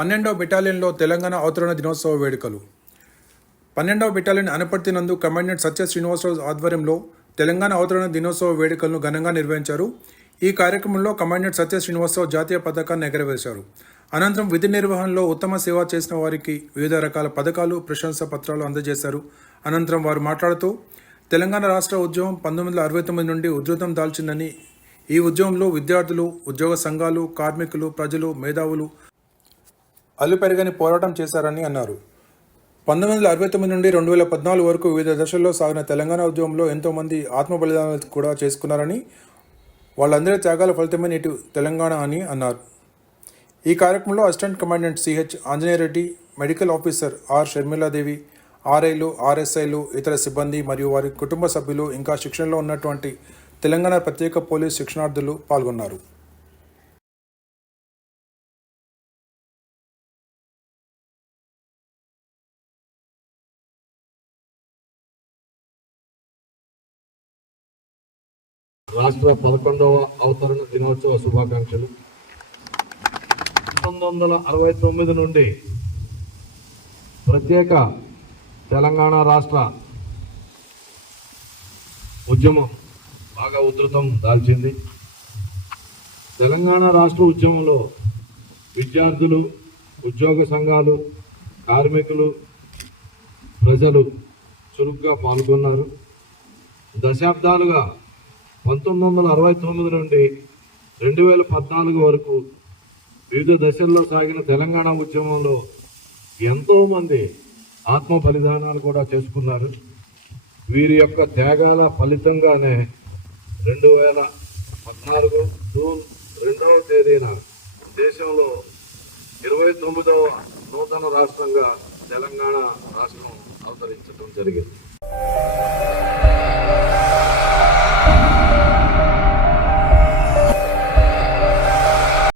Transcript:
పన్నెండవ బెటాలియన్లో తెలంగాణ అవతరణ దినోత్సవ వేడుకలు. పన్నెండవ బెటాలియన్ అనపర్తి నందు కమాండెంట్ సత్య శ్రీనివాసరావు ఆధ్వర్యంలో తెలంగాణ అవతరణ దినోత్సవ వేడుకలను ఘనంగా నిర్వహించారు. ఈ కార్యక్రమంలో కమాండెంట్ సత్య శ్రీనివాసరావు జాతీయ పథకాన్ని ఎగరవేశారు. అనంతరం విధి నిర్వహణలో ఉత్తమ సేవ చేసిన వారికి వివిధ రకాల పథకాలు ప్రశంసా పత్రాలు అందజేశారు. అనంతరం వారు మాట్లాడుతూ తెలంగాణ రాష్ట్ర ఉద్యమం పంతొమ్మిది వందల అరవై తొమ్మిది నుండి ఉధృతం దాల్చిందని ఈ ఉద్యమంలో విద్యార్థులు ఉద్యోగ సంఘాలు కార్మికులు ప్రజలు మేధావులు అల్లుపెరగని పోరాటం చేశారని అన్నారు. పంతొమ్మిది వందల అరవై తొమ్మిది నుండి రెండు వేల పద్నాలుగు వరకు వివిధ దశల్లో సాగిన తెలంగాణ ఉద్యమంలో ఎంతోమంది ఆత్మ బలిదానాలు కూడా చేసుకున్నారని వాళ్ళందరి త్యాగాల ఫలితమే నేటి తెలంగాణ అని అన్నారు. ఈ కార్యక్రమంలో assistant commandant CH Anjaneya Reddy medical officer R Sharmila Devi ఆర్ఐలు ఆర్ఎస్ఐలు ఇతర సిబ్బంది మరియు వారి కుటుంబ సభ్యులు ఇంకా శిక్షణలో ఉన్నటువంటి తెలంగాణ ప్రత్యేక పోలీస్ శిక్షణార్థులు పాల్గొన్నారు. రాష్ట్ర పదకొండవ అవతరణ దినోత్సవ శుభాకాంక్షలు. పంతొమ్మిది వందల అరవై తొమ్మిది నుండి ప్రత్యేక తెలంగాణ రాష్ట్ర ఉద్యమం బాగా ఉధృతం దాల్చింది. తెలంగాణ రాష్ట్ర ఉద్యమంలో విద్యార్థులు ఉద్యోగ సంఘాలు కార్మికులు ప్రజలు చురుగ్గా పాల్గొన్నారు. దశాబ్దాలుగా పంతొమ్మిది వందల అరవై తొమ్మిది నుండి రెండు వేల పద్నాలుగు వరకు వివిధ దశల్లో సాగిన తెలంగాణ ఉద్యమంలో ఎంతోమంది ఆత్మ బలిదానాలు కూడా చేసుకున్నారు. వీరి యొక్క త్యాగాల ఫలితంగానే రెండు వేల పద్నాలుగు జూన్ రెండవ తేదీన దేశంలో ఇరవై తొమ్మిదవ నూతన రాష్ట్రంగా తెలంగాణ రాష్ట్రం అవతరించడం జరిగింది.